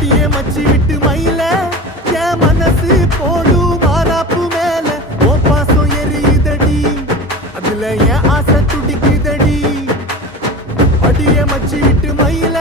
அடியே மச்சி விட்டு மயில என் மனசு போடு மாறாப்பு மேல ஓ பாசம் எரியுதடி அதுல என் ஆசை துடிக்குதடி அடியே மச்சி விட்டு மயில